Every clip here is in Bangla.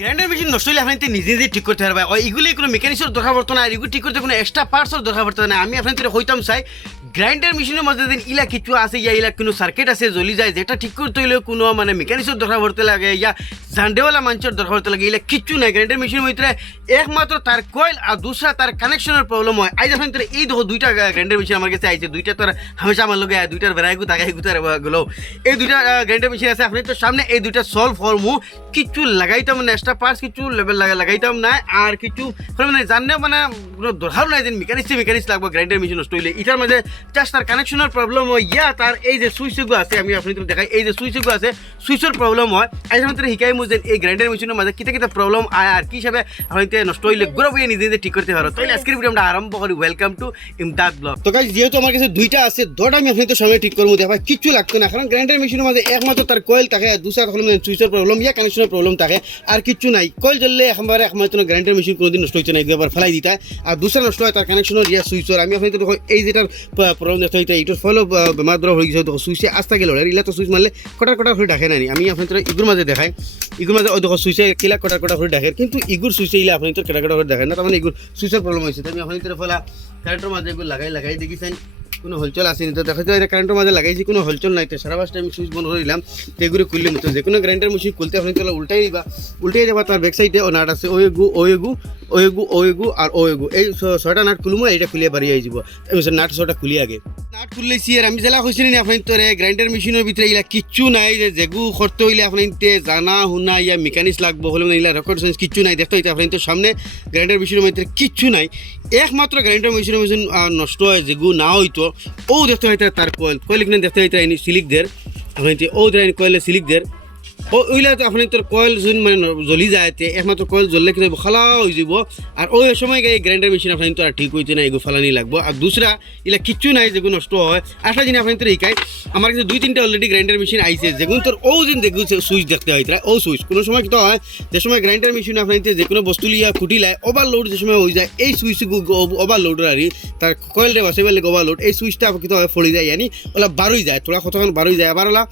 গ্রাইন্ডার মেশিন নষ্ট হলে আপনি নিজে নিজে ঠিক করতে পারবেন। এগুলি কোনো মেকানিক্সের দরকার পড়তো না, আর এগুলো ঠিক করতে কোনো এক্সট্রা পার্টসের দরকার পড়তো না। আমি আপনাদের হইতাম চাই গ্রাইন্ডার মেশিনের মধ্যে দিন ইলা কিছু আছে, ইয়া ইলা কোনো সার্কিট আছে জ্বলি যায়, যেটা ঠিক করতে হইলে কোনো মানে মেকানিক্সের দরকার পড়তে লাগে, ইয়া জান্ডেওয়ালা মানুষের দরকার পড়তে লাগে, ইলা কিচ্ছু নাই। গ্রাইন্ডার মেশিনের মধ্যে একমাত্র তার কয়েল আর দুসরা তার কানেকশনের প্রবলেম হয়। আজ আপনাদের এই দেখো দুইটা গ্রাইন্ডার মেশিন আমার কাছে আইছে, দুইটা তো হামেশা আমার লগে দুইটার বেড়াইগু তাকাইগু তার গেলো। এই দুইটা গ্রাইন্ডার মেশিন আছে, আপনি তো সামনে এই দুইটা সলভ হরমু, কিচ্ছু লাগাইতাম না, এক্সট্রা পার্টস কিছু লেভেল লাগাইতাম না, আর কিছু মানে জানলেও মানে কোনো দরকার নাই যে মেকানিক্স লাগবে গ্রাইন্ডার মেশিন নষ্ট হইলে। এটার মাঝে জাস্ট তার কানেকশনের প্রবলেম হয়, ইয়া তার এই যে সুইচগুলো আছে, আমি আপনাদের দেখাই, এই যে সুইচগুলো আছে সুইচের প্রবলেম হয়। আজ আপনাদের শিকাই যে এই গ্রাইন্ডার মেশিনের মাঝে কিতা কিতা প্রবলেম আয় আর কি হিসাবে আপনাদের নষ্ট হইলে গৌরব নিজে নিজে ঠিক করতে পারো। তাহলে আজকের ভিডিও আমরা আরম্ভ করি। Welcome to Imdad blog. তো গাইস, যেহেতু আমার কাছে দুইটা আছে, দুটো আমি আপনাদের সামনে ঠিক করবো, দেখা কিচ্ছু লাগতো না, কারণ গ্রাইন্ডার মেশিনের মাঝে একমাত্র তার কয়েল থাকে, দুসরা সুইচের প্রবলেম ইয়া কানেকশনের প্রবলেম থাকে, আর কিচ্ছু নাই। কয়েল জ্বললে একবারে একমাত্র গ্রাইন্ডার মেশিন কোনোদিন নষ্ট হচ্ছে না, একবার ফেলাই দিতে, আর দুসরা নষ্ট হয় তার কানেকশনের ইয়া সুইচর। আমি আপনাদের এই যেটার প্রবলেম দেখতে হইতে এইটার ফলে বেমার ধরা হয়ে গেছে, সুইচে আস্তা গেল, ইলা তো সুইচ মারলে কটার করে ডাকে নাই। আমি আপনাদের ইগুর মাঝে দেখাই, ইগুর মাঝে ওই দেখো সুইচে কিলা কটার করে ডাকে, কিন্তু ইগুর সুইচে ইলা আপনাদের কেটা করে দেখেন না, তার মানে ইগুর সুইচের প্রবলেম হয়েছে। আমি আপনাদের ফলা কারেন্টের মাঝে এগুলো লাগাই দেখিছেন কোনো হলচল আসেনি, তো দেখা যায় কারেন্টের মাঝে লাগাইছি কোনো হলচল নাই, তো সারা বাসটা আমি সুইচ বন্ধ করে দিলাম, তো এগুলো খুললে মতো যে কোনো গ্রাইন্ডার মেশিন খুলতে আপনি তাহলে উল্টাই যাবা, তার ব্যাক সাইডে ও নাট আছে, ওয়েগু আর ওয়েগু, এই ছয়টা নাট খুলবো, এইটা খুলিয়ে বাড়ি যাব, নাট ছটা খুলি আগে নাট খুললেছি। আর আমি জেলা হয়েছিলি আপনি তোর গ্রাইন্ডার মেশিনের ভিতরে ইলা কিচ্ছু নাই, যে যেগু করতে হইলে আপনি জানা শুনা ইয়া মেকানিক্স লাগবো হলে মানে ইলা রেকর্ড সেন্স কিচ্ছু নাই। দেখতে হইতে আপনি তো সামনে গ্রাইন্ডার মেশিনের ভিতরে কিচ্ছু নাই, একমাত্র গ্রাইন্ডার মেশিন নষ্ট হয় যেগু না হইতো ও দেখতে হইতে তার কয়েল কিনে দেখতে হইতে সিলিক দের আপনি ও কয়েলে সিলিক দের ওইলা তো আপনি তোর কয়েল যোন মানে জ্বলি যায়, একমাত্র কয়েল জ্বললে কিন্তু খালা হয়ে যাব, আর ওই সময় এই গ্রাইন্ডার মেশিন আপনি তো আর ঠিক হইতে না, এগুলো ফালানি লাগবো। আর দুসরা এগুলা কিচ্ছু নাই যেগুলো নষ্ট হয়। একটা জিনিস আপনি তোর শিখাই, আমার কাছে 2-3টা অলরেডি গ্রাইন্ডার মেশিন আইছে, যেগুলো তোর ও যেন দেখুন সুইচ দেখতে হয়, ও সুইচ কোনো সময় কিন্তু হয় যে সময় গ্রাইন্ডার মেশিন আপনি যে কোনো বস্তু লিয়া খুটিলায় ওভারলোড যে সময় হয়ে যায়, এই সুইচ ওভারলোডের আর তার কয়েলটা বাঁচাইবার লাগে ওভারলোড, এই সুইচটা কিন্তু হয় ফড়ি যায়, ইয়ানি ওলা বারোই যায়, তোরা কতক্ষণ বারোই যায়, আবার ওলা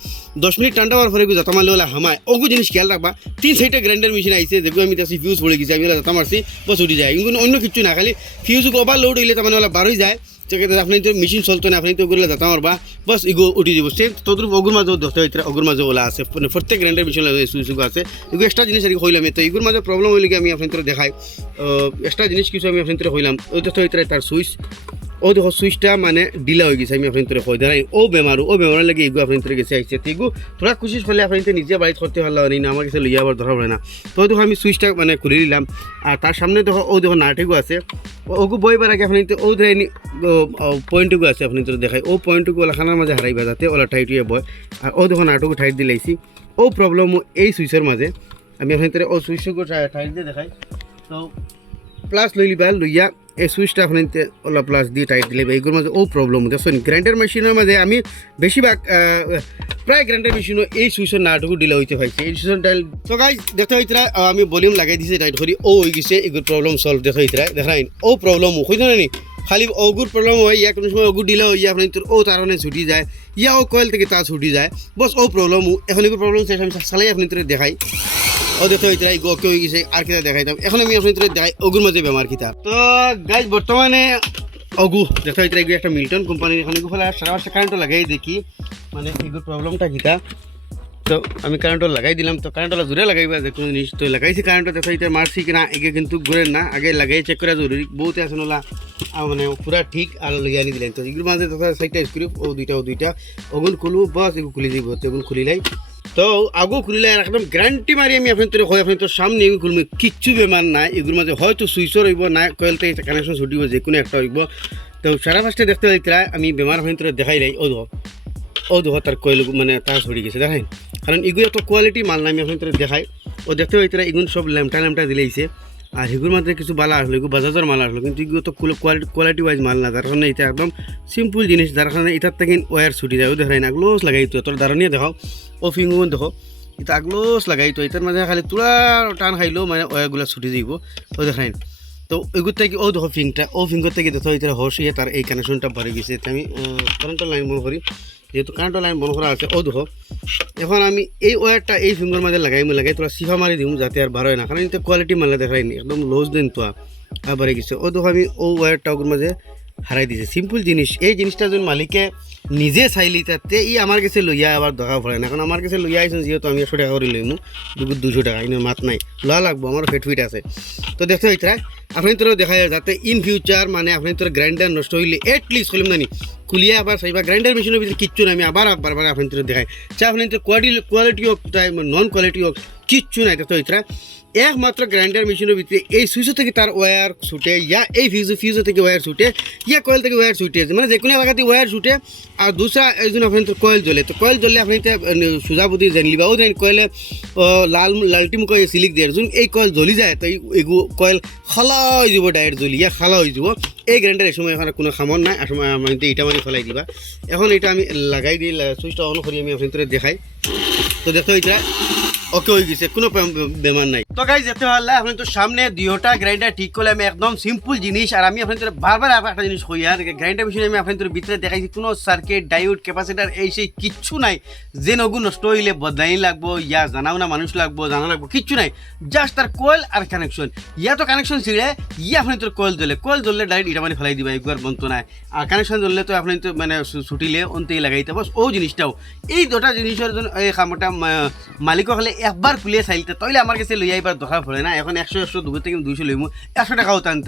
10 মিনিট ঠান্ডা হওয়ার পরে যত মারলে ওলা হামায়। ওগু জিনিস খেয়াল রাখবা, 3-4টা গ্রাইন্ডার মেশিন আইছে যেগুলো আমি দেখছি ফিউজ পড়ে গেছে, আমি যত মারছি বস উঠে যায়, কিন্তু অন্য কিছু না, খালি ফিউজ ওভারলোড হইলে তার মানে ওলা বারোই যায়, সেক্ষেত্রে আপনি তো মেশিন চলতো না, আপনি তো ওগুলো যাতা মারবা বস ইগো উঠে যাব। সে তোদের অগুর মাঝেও দেখতে হইতে অগুর মাঝে ওলা আছে, মানে প্রত্যেক গ্রাইন্ডার মেশিন সুইচুগো আছে, এগুলো এক্সট্রা জিনিস আর কি হইলাম। তো এগুলোর মাঝে প্রবলেম হইলে আমি আপনাদের দেখাই, এক্সট্রা জিনিস কিছু আমি আপনাদের হইলাম। ওই দেখতে হইতে তার সুইচ, ও দেখো সুইচটা মানে ডিলা হয়ে গেছে, আমি আপনাদের হয় দেখাই, ও বেমারের লাগে এগুলো আপনাদের গেছে আইসে, তো এগুলো থোড়া খুশিস ফেলে আপনাদের নিজে বাড়িতে করতে পারলাম না, আমার কাছে লইয়া আবার ধরা পড়ে না। তো দেখো আমি সুইচটা মানে খুলে নিলাম, আর তার সামনে দেখো ও দেখো নাটেগু আছে, ওগু বইবার আগে আপনি ও ধরে পয়েন্টটুকু আছে আপনাদের দেখাই, ও পয়েন্টটুকু ওলা খানার মাঝে হারাইবা যাতে ওলা টাইট হয়ে বয়, আর ও দেখো নাটকু টাইট দিলাইছি। ও প্রবলেম এই সুইচের মাঝে আমি আপনাদের ও সুইচটুকু টাইট দিয়ে দেখাই। তো প্লাস লইয়া এই সুইচটা আপনি ওলা প্লাস দিয়ে টাইট দিলে এইগুলোর মাঝে ও প্রবলেম দেখুন। গ্রাইন্ডার মেশিনের মাঝে আমি বেশিরভাগ প্রায় গ্রাইন্ডার মেশিনও এই সুইচের নাটুকু ডিলে হইতে পাইছে, এই সুইচের টাইল। তো গাইস দেখতে হইতে আমি ভলিউম লাগাই দিয়েছি টাইট করি, ও হয়ে গেছে এগুলো প্রবলেম সলভ। দেখতে হইতে দেখাইন ও প্রবলেম হইতে না নি, খালি ওগুর প্রবলেম হয়, ইয়া কোনো সময় ওগুর ডিলে হইয়া আপনি ও তার মানে ছুটি যায়, ইয়া ও কয়েল থেকে তা ছুটি যায়, বস ও প্রবলেম। এখন এগুলো প্রবলেম শেষ আমি চালাই আপনি দেখাই, ও দেখতে হইতে গকে হয়ে গেছে, আর কিতা দেখাইতাম। এখন আমি আপনাদের দেখাই ওগুর মাঝে বেমার কিতা। তো গাইজ বর্তমানে অগু দেখতে হইতে এগুলো একটা মিল্টন কোম্পানির, এখন এগুলো সারা মাসে কারেন্টও লাগাই দেখি মানে এগুলোর প্রবলেমটা কিতা। তো আমি কারেন্টও লাগাই দিলাম, তো কারেন্টওয়ালা জোরে লাগাইবা যে কোনো জিনিস, তো লাগাইছি কারেন্টও দেখতে হইতে মারছি কিনা এগে কিন্তু ঘুরে না, আগে লাগাই চেক করা জরুরি। বহুতে আসেন ওলা মানে পুরা ঠিক আর লইয়া আনি দিলেন। তো এগুলোর মাঝে সাইডটা স্ক্রু ও দুইটা ওগুন খুলবো, বস এগুলো খুলি দিব, ওগুন খুলিলাই। তো আগো খুলিলে একদম গ্যারান্টি মারি আমি আপনাদের হয়, আপনি তো সামনে এগুলো খুলবো, কিচ্ছু বেমার নাই এগুলোর মাঝে, হয়তো সুইচও রইব না কয়েলটা কানেকশন ছুটিব, যে কোনো একটা হইব। তো সারা ফার্স্টে দেখতে হইতে আমি বেমার আপনাদের দেখাই লাই, ও দেখো তার কয়েল মানে তার ছড়ি গেছে দেখাই, কারণ এগুলো এত কোয়ালিটি মাল না, আমি আপনাদের দেখাই। ও দেখতে হইতে এগুলো সব ল্যাম্পটা দিলেইছে, আর এগুলোর মধ্যে কিছু বালা আসলো, এগুলো বাজাজের মাল আসলো, কিন্তু এগুলো তো কোয়ালিটি ওয়াইজ মাল না, যার কারণে এটা একদম সিম্পল জিনিস, যার কারণে এটার থেকে ওয়ার ছুটি যায়। ও দেখাই না গ্লোস লাগাই, তো তোর দাঁড়ানিয়ে দেখাও, ও ফিঙ্গুন দেখো এটা গ্লোস লাগাই, তো এটার মাঝে খালি তোরা টান খাইলেও মানে ওয়ারগুলো ছুটি দিব, ও দেখাই। তো এগুলো থেকে ও দেখো ফিঙ্কটা, ও ফিঙ্গর থেকে দেখো এটা হর্ষ তার এই কানেকশনটা ভরে গেছে। আমি কারেন্টের লাইন মনে করি, যেহেতু কারেন্টের লাইন বন্ধ করা আছে ও দেখো এখন আমি এই ওয়্যারটা এই ফিঙ্গার মাঝে লাগাই তোরা সিফা মারি দিম যাতে আর বার হয় না কারণ এতে কোয়ালিটি মানলে দেখায়নি একদম লুজ দিন তো আবার গেছে ও দেখো আমি ও ওয়্যারটা ওর মাঝে হারাই দিছে সিম্পল জিনিস এই জিনিসটা যদি মালিকে নিজে চাইলি তাতে ই আমার কাছে লইয়া আবার দরকার পড়ে না এখন আমার কাছে লইয়া আইসেন যেহেতু আমি 100 টাকা করে লইমু 200 টাকা ইনের মাত নাই লওয়া লাগবো আমার ফিট আছে তো দেখতে হইতরা আপনি তোর দেখা যায় যাতে ইন ফিউচার মানে আপনি তোর গ্রাইন্ডার নষ্ট হইলে এটলিস্ট হইলাম জানি খুলিয়া আবার চাইবা গ্রাইন্ডার মেশিনের ভিতরে কিচ্ছু নাই আমি আবার আপনি তোর দেখাই চা আপনি তোর কোয়ালিটি হোক নন কোয়ালিটি হোক কিচ্ছু নাই দেখতে হইতরা একমাত্র গ্রাইন্ডার মেশিনের ভিতরে এই সুইচ থেকে তার ওয়্যার ছুটে ইয়া এই ফিউজ থেকে ওয়্যার ছুটে ইয়া কয়েল থেকে ওয়্যার ছুটে মানে যে কোনো জায়গাতে ওয়্যার ছুটে আর দুসরা একজন আপনার কয়েল জ্বলে তো কয়েল জ্বললে আপনি সুজাবুদ্ধি জানলি বা ও জানি কয়েলে লালটিমুখ সিলিক দিয়ে যোন এই কয়েল জ্বলি যায় তো এইগু কয়েল খালা হয়ে যাব ডাইরেক্ট জ্বলি ইয়া খালা হয়ে যাব এই গ্রাইন্ডার এই সময় এখন কোনো খামর নাই আর সময় আমি এটা মানে ফেলাই দিবা এখন এটা আমি লাগাই দিই সুইচটা অন করি আমি আপনাদের দেখাই তো দেখতে হইতে ওকে হয়ে গেছে কোনো বেমার নাই তো গাইজ যেতে পারলে আপনি তো সামনে দুইটা গ্রাইন্ডার ঠিক করলে আমি একদম সিম্পল জিনিস আর আমি আপনাদের বারবার একটা জিনিস কই আর গ্রাইন্ডার মেশিনে আমি আপনাদের ভিতরে দেখাইছি কোনো সার্কিট ডায়োড ক্যাপাসিটার এই সেই কিচ্ছু নাই যে নগু নষ্ট হইলে বদলাই লাগবো ইয়া জানাও না মানুষ লাগবো জানা লাগবো কিচ্ছু নাই জাস্ট তার কয়েল আর কানেকশন ইয়া তো কানেকশন ছিঁড়ে ইয়া আপনি তোর কয়েল জ্বললে ডাইরেক্ট এটা মানে ফেলাই দিবা একবার বন্ধ নাই আর কানেকশন জ্বললে তো আপনি তো মানে ছুটিলে অন্তেই লাগাইতে বস ও জিনিসটাও এই দুটা জিনিসের জন্য এই খামটা মালিক হলে একবার খুলিয়ে চাইলতে তাহলে আমার কাছে লইয়া এবার দরকার পড়ে না এখন 100 দুটো থেকে 200 লইমু 100 টাকাও টান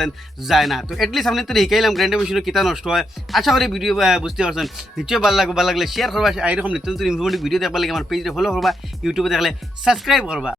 যায় না তো এটলিস্ট আপনি তো শিখাইলাম গ্রাইন্ডার মেশিনের কিতা নষ্ট হয় আশা করি ভিডিও বুঝতে পারছেন নিশ্চয়ই ভালো লাগলে শেয়ার করবা এইরকম নিত্য নতুন ইনফরমেটিভ ভিডিও দেখবার লাগে আমার পেজে ফলো করবা ইউটিউবে দেখলে সাবস্ক্রাইব করবা